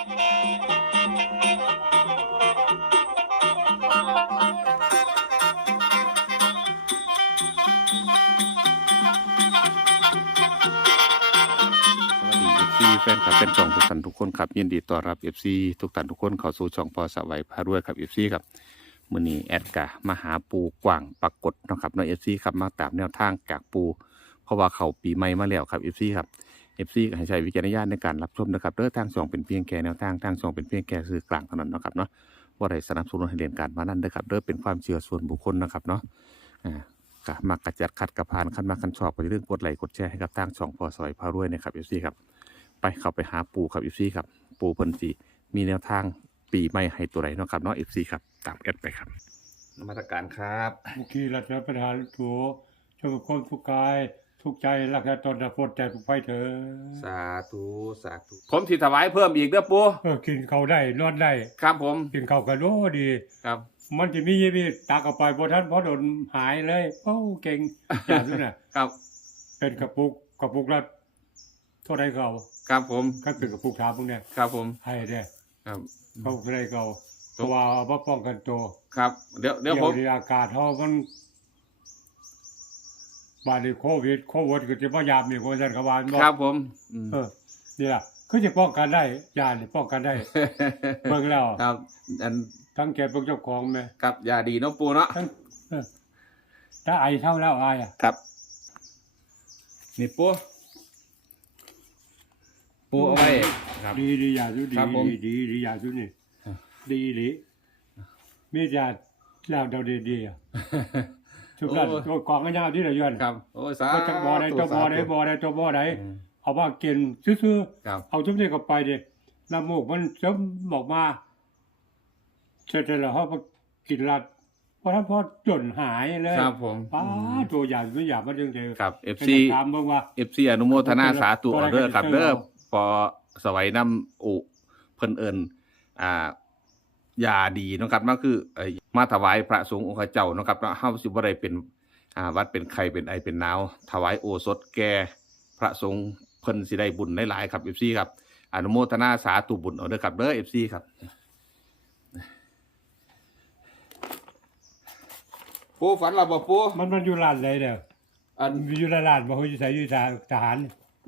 สวัสดีเอฟซีแฟนคลับเป็นช่องทุกท่านทุกคนครับยินดีต้อนรับเอฟซีทุกท่านทุกคนเข้าสู่ช่องพอสวัยพารวยครับเอฟซีครับมื้อนี้แอดกะมาหาปูกว่างปรากฏนะครับเนเอฟซีครับมาตามแนวทางจากปู เพราะว่าเขาปีใหม่มาแล้วครับเอฟซีครับ เอฟซีให้ใช้วิจารณญาณในการรับชมนะครับเด้อทางช่องเป็นเพียงแค่แนวทางทางช่องเป็นเพียงแค่สื่อกลางเท่านั้นเนาะครับเนาะว่าได้สนับสนุนให้เรียนการมานั่นเด้อครับเด้อเป็นความเชื่อส่วนบุคคลนะครับเนาะอ่าก็มากระจัดขัดกระพานขันมาขันชอบก็อย่าลืมกดไลค์กดแชร์ให้กับทางช่องพอสอยพารวยนะครับยูซี่ครับไปเข้าไปหาปู่ครับยูซี่ครับปู่เพิ่นสีมีแนวทางปีใหม่ให้ตัวไหนเนาะครับเนาะเอฟซีครับตามแอดไปครับนมัสการครับ มุขีรัตนประธานถูช่วยคนทุกกาย ทุกใจรักษาตนและพ้นใจผู้ไฟเถอสาธุสาธุผมสิถวายเพิ่มอีกเด้อปู่เออกินเขาวได้นอนได้ครับผมกินเขาวกันโอ้ดี ครับ มันจะมียี่มีตากเอาไปพอท่านพอโดนหายเลยโอ้เก่งอย่างนั้นน่ะ ครับเป็นกระปุกกระปุกละเท่าไรเขาครับผมก็เป็นกระปุกถามพวกเนี้ยครับผมให้ได้ครับ เขาเท่าไรเขาเพราะว่าเอามาป้องกันตัวครับ เดี๋ยวเดี๋ยวผมในอากาศเขามัน บาดนี้โควิดโควิดก็จะพยายามมีคนสันเขาวาบอกครับผมอืมเออนี่ล่ะคือจะป้องกันได้ยานี่ป้องกันได้ เบิ่งแล้วครับ อันทั้งแก่พวกเจ้าของแม่กับยาดีเนาะปู่เนาะทั้งเออถ้าไอเท่าแล้วไออะครับ นี่ปูปูเอาไว้ครับ ดีดียาสุดีครับผม ดีดีดียาสุนี่ครับดีดีมียาแล้วเดาดีดีอะ ทุกท่านโอ้ตัวกองกันยาวที่ไหนย้อนครับโอ้ยสาก็จะบ่อใดตัวบ่อใดบ่อใดตัวบ่อใดอืมเอาว่ากินซื่อครับ ๆเอาทุกนี้เข้าไปดิน้ำมูกมันเสริมออกมาเสร็จแล้วเขามากินลัดเพราะถ้าพอจนหายเลยครับผมป้าตัวอย่างตัวอย่างมันยังไงครับเป็น FC ถามเบิ่งว่า FC อนุโมทนาสาธุตัวออะไรอเดอร์ครับกันเด้อเจ้าพอสวัยน้ำอุเพิ่นเอิญอ่า ยาดีเนาะครับนั่นคือเอ่อมาถวายพระสงฆ์องค์เจ้าเนาะครับเนาะเฮาสิบ่ได้เป็นอ่าวัดเป็นไข้เป็นไอเป็นหนาว ถวายโอสถแก่พระสงฆ์เพิ่นสิได้บุญหลายๆครับ FC ครับอนุโมทนาสาธุบุญเอาเด้อครับเด้อ FC ครับปูฝันเราบ่ปูมันมันอยู่ร้านไหนเด้ออันมันอยู่ร้านบ่ฮู้อยู่ไสอยู่ทางทหาร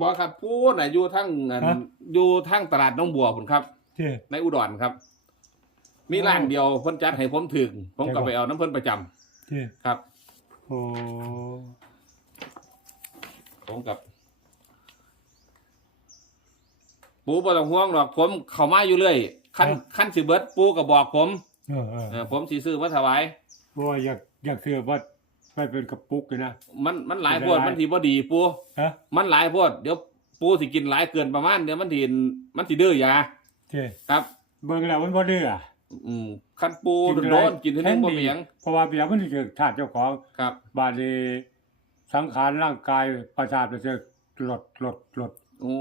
บ่ครับปูน่ะอยู่ทั้งอันฮะอยู่ทั้งตลาดหน้องบัวพุ่นครับที่ในอุดรครับ มีร้านเดียวเพิ่นจัดให้ผมถึง ผมก็ใช่ปะไปเอาน้ำเพิ่นประจำที่ครับ โอ้ผมกับ ปูบ่ต้องห่วงหรอกผมเข้ามาอยู่เรื่อยขั้นขั้นสิเบิดปูก็บอกผมเออเออเออผมสิซื้อมาถวายบ่ว่าอยากอยากเสือว่าไปเป็นกระปุกเลยนะมันมันหลายไม่โพได้ดมันสิบ่ดีปู ฮะมันหลายโพดเดี๋ยวปูสิกินหลายเกินประมาณเดี๋ยวมันสิมันสิดื้อยาที่ครับ เบิ่งแล้วมันบ่ดื้ออะ อืมขั้นปูกิโดนๆกินเท่านึงบ่เมียง เพราะว่าเบียร์มันสิเกิดธาตุเจ้าของครับ บาดนี้สังขารร่างกายประสาทมันจะลดลดลดโอ้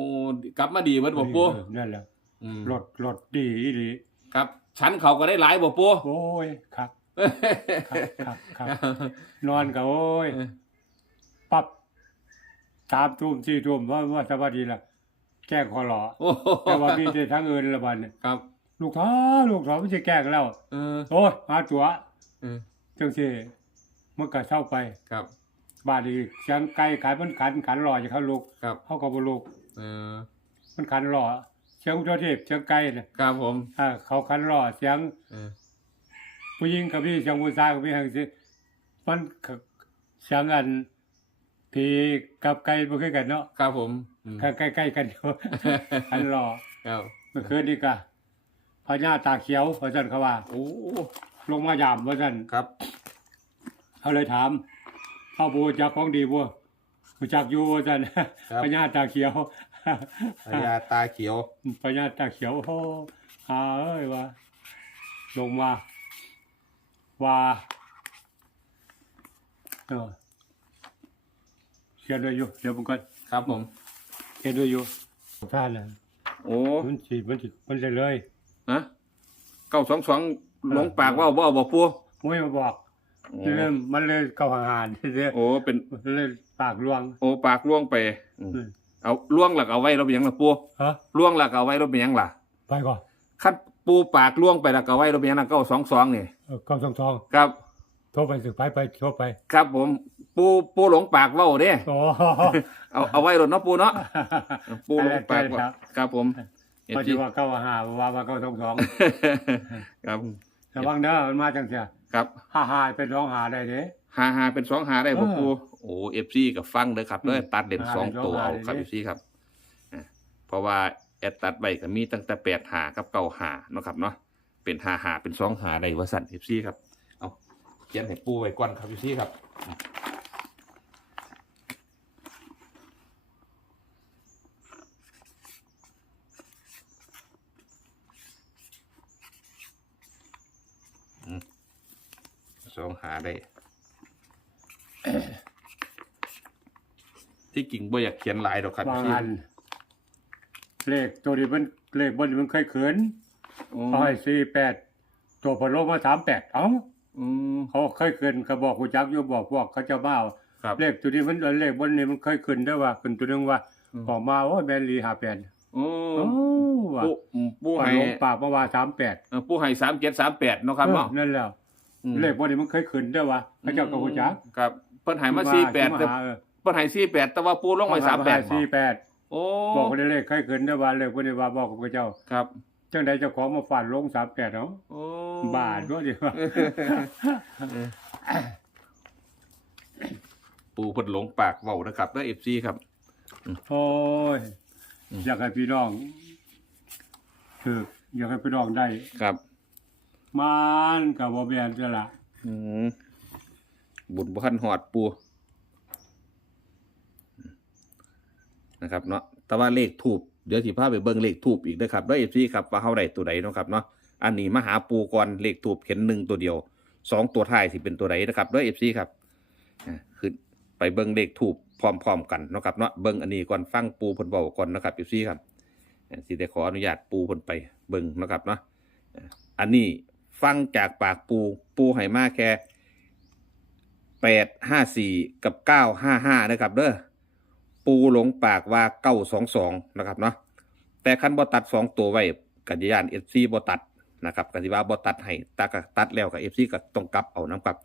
กลับมาดีเบิดบ่ปูเออนั่นแหละอืมลดลดดีอีหลีครับ ฉันเขาก็ได้หลายบ่ปู โอ้ยครับครับครับครับนอนก็โอ้ยปั๊บสามทุ่มสี่ทุ่มว่าว่าสวัสดีล่ะแกล้งคอหลอโอ้โหแต่ว่ามีแต่ทั้งอื่นละบัดเนี่ย ครับ ลูกท้อลูกท้อไม่ใช่แกล้งแล้วเออ โอ้ยหาตัวเออ จังซี่มันก็เศร้าไป ครับ บาดนี้เสียงไก่ขายมันขันขันรอจะเข้าลูกครับ เขาก็บ่ลูกเออ มันขันรอเสียงเจ้าเทพเสียงไก่น่ะครับผม อ่าเขาขันรอเสียงเออ ผู้หญิงกับพี่เสียงผู้ชายกับพี่หังสิมันก็เสียงอันผีกับไก่บ่คือกันเนาะครับผมอืม ใกล้ๆกันอยู่ ขันรอครับ เมื่อคืนนี้ก็ พญาตาเขียวว่าซั่นเขาว่า โอ้ลงมายามว่าซั่นครับ เขาเลยถามเข้าบูจักของดีบ่รู้จักอยู่ว่าซั่นพญาตาเขียวพญาตาเขียวพญาตาเขียวโอ้หาเอ้ยว่าลงมาว่าเออเขียนไว้อยู่เดี๋ยวผมก่อนครับผมเขียนไว้อยู่ท่านน่ะโอ้มันสิมันสิมันจะเลย นะเก้าสองสองหลงปากว่าบ่บ่ปูโอ้ยมาบอกโอ้เริ่มมันเลยเข้าห่างๆเด้อโอ้เป็นมันเลยปากลวง โอ้ปากล่วงไปอืมอืมเอาล่วงหลักเอาไว้เราเป็นหยังล่ะปูฮะล่วงหลักเอาไว้เราเป็นหยังล่ะ ไปก่อนคันปูปากล่วงไปแล้วก็ไว้รถเมียนเก้าสองสองนี่เออกองทองทองครับโทรไปสึกไปไปโทรไป ครับผม ปูปูหลงปากเว้าเด้โอ้เอาเอาไว้รถเนาะปูเนาะปูหลงปากเว้าครับค รับผมพอดีว่าเก้าหาว่าว่าเก้าทองทองครับระวังเด้อมันมาจังเสียครับห้าหาเป็นร้องหาได้เด้ หาหาเป็นสองหาได้บ่เออปูโอ้เอฟซีกับฟังเด้อครับเด้ออืมตัดเด่นหาสองเป็นสองตัวหาเอาเลยครับเด้เอฟซีครับอ่าเพราะว่าแอดตัดไว้ก็มีตั้งแต่แปดหากับเก้าหาเนาะครับเนาะเป็นหาหาเป็นสองหาได้ว่าสั่นเอฟซีครับเอาเขียนให้ปูไว้ก่อนครับเอฟซีครับอืมสองหา ได้ที่กิ่งบ่อยากเขียนหลายดอกครับบางพี่อัน เลขตัวนี้มันเลขบนมันเคยเขินอืมเขาให้สี่แปดตัวพอลงมาสามแปดเอ้าอืมเขาเคยเขินเขาบอกกูจักอยู่บอกพวกเขาเจ้าบ้าครับ เลขตัวนี้มันเลขบนนี้มันเคยขึ้นได้ว่าขึ้นตัวหนึงว่าอืม ออกมาโอ้ยแบนลีหาแปดโอ้โอ้ว่าปูอืมปูปให้ลงปากมาว่าสามแปดเออปูให้สามเจ็ดสามแปดเนาะครับเนาะ นั่นแหล้ว อืมเลขบนนี้มันเคยขึ้นได้ว่าเขาเจ้าก็กูจักครับเพิ่นให้มาสี่แปดแต่มาหาเออเพิ่นให้สี่แปดแต่ว่าปูลงไปสามแปดสี่แปดโอ้บอกว่าได้เลขเคยขึ้นได้ว่าเลขบนนี้ว่าบอกกับเขาเจ้าครับจังใดเจ้าของมาฝานลงสามแปดเนาะโอ้บาทด้วยดิว่า ปูเพิ่นหลงปากเว้านะครับแล้วเอฟซีครับ โอ้ยอืม อยากให้พี่น้องคืออยากให้พี่น้องได้ ครับ มันกับบ่แม่นจะละอืมบุญบ่ันหอดปูนะครับเนาะแต่ว่าเลขทูบเดี๋ยวสิพาไปเบิ่งเลขทูบอีกนะครับแล้วเอฟซีครับว่าเฮาได้ตัวใดเนาะครับเนาะอันนี้มาหาปูก่อนเลขทูบเข็นหนึ่งตัวเดียวสองตัวท้ายสิเป็นตัวใดนะครับแล้วเอฟซีครับอ่าคือไปเบิ่งเลขทูบพร้อมๆกันเนาะครับเนาะเบิ่งอันนี้ก่อนฟังปูเพิ่นเว้าก่อนนะครับเอฟซีครับสิได้ขออนุญาตปูเพิ่นไปเบิ่งนะครับเนาะอันนี้ ฟังจากปากปู ปูให้มาแค่แปดห้าสี่กับเก้าห้าห้านะครับเด้อปูหลงปากว่าเก้าสองสองนะครับเนาะแต่คันบอตัดสองตัวไว้กัจยานเอฟซีบอตัดนะครับกัจว่าบอตัดให้ตากตัดแล้วกับเอฟซีก็ต้องกลับเอาน้ำกลับ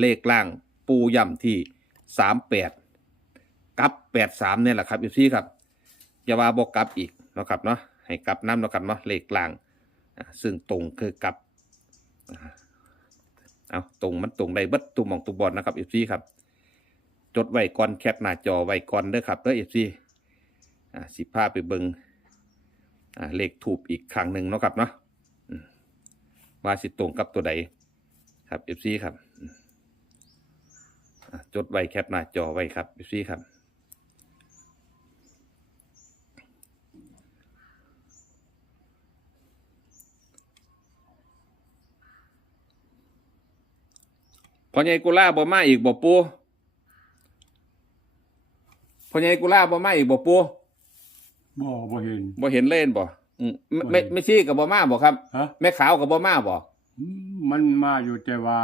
เลขล่างปูย่ำที่สามแปดกับแปดสามเนี่ยแหละครับเอฟซีครับอย่าว่าบอกกลับอีกนะครับเนาะให้กลับน้ำนะครับเนาะเลขล่างอ่าซึ่งตรงคือกลับ เอาตรงมันตรงได้บิดตุ่มของตุ่บอลนะครับเอฟซีครับ จดไว้ก่อนแคปหน้าจอไว้ก่อนเด้อครับเด้อเอฟซีอ่าสิพาไปเบิงอ่าเลขถูกอีกครั้งหนึ่งเนาะครับเนาะว่าสิตรงกับตัวใดครับเอฟซีครับจดไว้แคปหน้าจอไว้ครับเอฟซีครับ พ่อใหญ่กุล่าบ่มาอีกบ่ปูพ่อใหญ่กุล่าบ่มาอีกบ่ปูบ่บ่เห็นบ่เห็นเล่นบ่อืมไม่บ่ไม่เห็นไม่ชี้กับบ่มาบ่ครับฮะแม่ขาวกับบ่มาบ่อืมมันมาอยู่แต่ว่า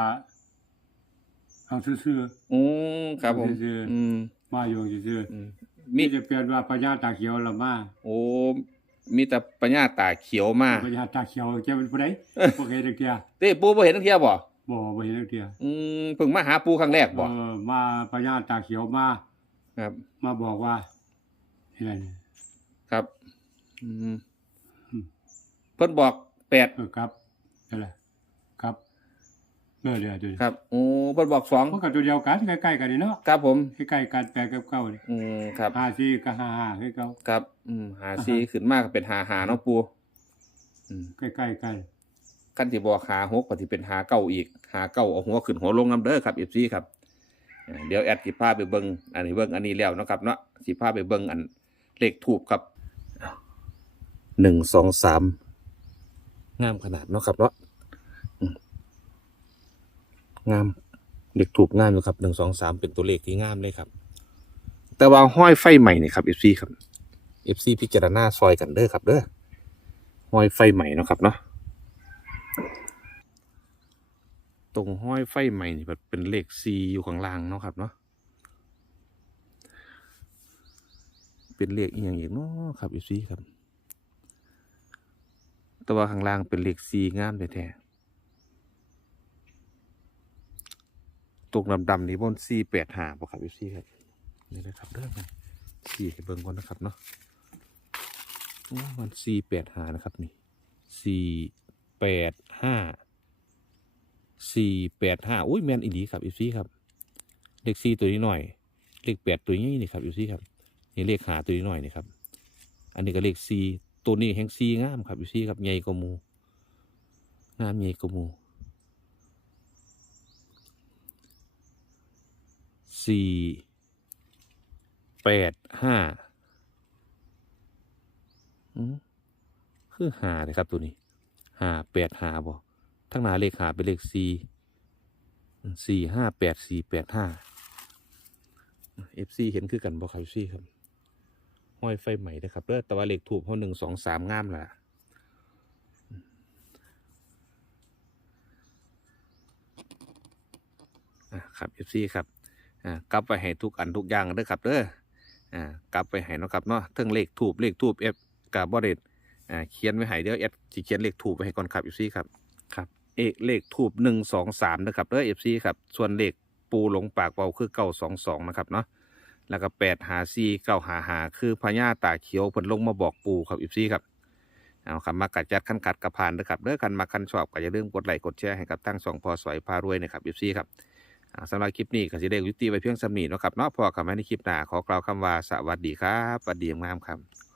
เอาซื่ออืมครับผมซื่อๆอืมๆมาอยู่ซื่ออืมๆมีมีจะเปลี่ยนว่าพญาตาเขียวละมาโอ้มีแต่ปัญญาตาเขียวมาพญาตาเขียวแกเป็นผู้ใดบ่เคยได้เที่ยเต้ปูบ่เห็นทั้งเที่ยบ่ บ่บ่เห็นได้เที่ยอืมเพิ่งมาหาปูครั้งแรกบ่เออมาพญาตาเขียวมาครับ มาบอกว่าอะไรเนี่ยครับอืมอืมเพิ่นบอกแปดเออครับนั่นแหละครับเออเดี๋ยวเดี๋ยวครับโอ้เพิ่นบอกสองมันก็ตัวเดียวกันใกล้ๆกันนี่เนาะครับผมใกล้ๆกันแปลกับเก้านี่อืมครับ ห้าสี่กับห้าห้าคือเก้าครับ อืมหาซีอ่าฮะขึ้นมากก็เป็นหาหาเนาะปูอืมใกล้ๆกัน กันที่บอกหาหกก็ที่เป็นหาเก้าอีกหาเก้าเอาหัวขึ้นหัวลงน้ำเด้อครับเอฟซีครับเดี๋ยวแอดสิพาไปเบิ้งอันนี้เบิ้งอันนี้แล้วนะครับเนาะสิพาไปเบิ้งอันเลขถูกครับหนึ่งสองสามงามขนาดเนาะครับเนาะงามเลขถูกงามอยู่ครับหนึ่งสองสามเป็นตัวเลขที่งามเลยครับ แต่ว่าห้อยไฟใหม่นี่ครับเอฟซีครับเอฟซีพิจารณาซอยกันเด้อครับเด้อห้อยไฟใหม่เนาะครับเนาะ ตรงห้อยไฟใหม่นี่แบบเป็นเลขซีอยู่ข้างล่างเนาะครับเนาะเป็นเลขอีกอย่างอีกเนาะครับอีซีครับ แต่ว่าข้างล่างเป็นเลขสี่งามเลยแท้ตรงดำๆนี่บนสี่แปดหาบ่ครับพี่ซี่ครับนี่นะครับเริ่มกันสี่ให้เบิ่งก่อนนะครับเนาะมันสี่แปดหานะครับนี่สี่แปดห้า สี่แปดห้าอุ้ยแมนอีดีครับอีซี่ครับ เลขสี่ตัวนี้หน่อย เลขแปดตัวนี้นี่ครับอีซี่ครับ นี่เลขหาตัวนี้หน่อยนี่ครับ อันนี้ก็เลขสี่ตัวนี้แห่งสี่งามครับอีซี่ครับใหญ่กว่ามูงามใหญ่กว่ามูสี่แปดห้าอืมคือหาเลยครับตัวนี้หาแปดหาบ่ ทั้งหน้าเลขหาเป็นเลขสี่สี่ห้าแปดสี่แปดห้าเอฟซีเห็นคือกันบ่ครับเอฟซีครับ ห้อยไฟใหม่นะครับเด้อแต่ว่าเลขถูกเขาหนึ่งสองสามงามล่ะอะครับเอฟซีครับกลับไปให้ทุกอันทุกอย่างเด้อครับเด้ออกลับไปให้นะครับเนาะเทิงเลขถูกเลขถูกเอฟกับบอเดตเขียนไว้ให้เดี๋ยวเอฟสิเขียนเลขถูกไปให้ก่อนครับเอฟซีครับครับ เอกเลขถูกหนึ่งสองสามนะครับเด้อเอฟซีครับ ส่วนเลขปูหลงปากเบาคือเก้าสองสองนะครับเนาะแล้วก็แปดหาซีเก้าหาหาคือพญาตาเขียวเพิ่นลงมาบอกปูครับเอฟซีครับเอาครับมากัดจัดขั้นกัดกระพานนะครับเด้อกันมาคันชอบก็อย่าลืมกดไลค์กดแชร์ให้กับทั้งสองพอสวยพารวยนะครับเอฟซีครับสำหรับคลิปนี้ก็สิได้ยุติไว้เพียงสำนีนะครับเนาะพอคำให้ในคลิปหน้าขอกล่าวคำว่าสวัสดีครับสวัสดีงามครับ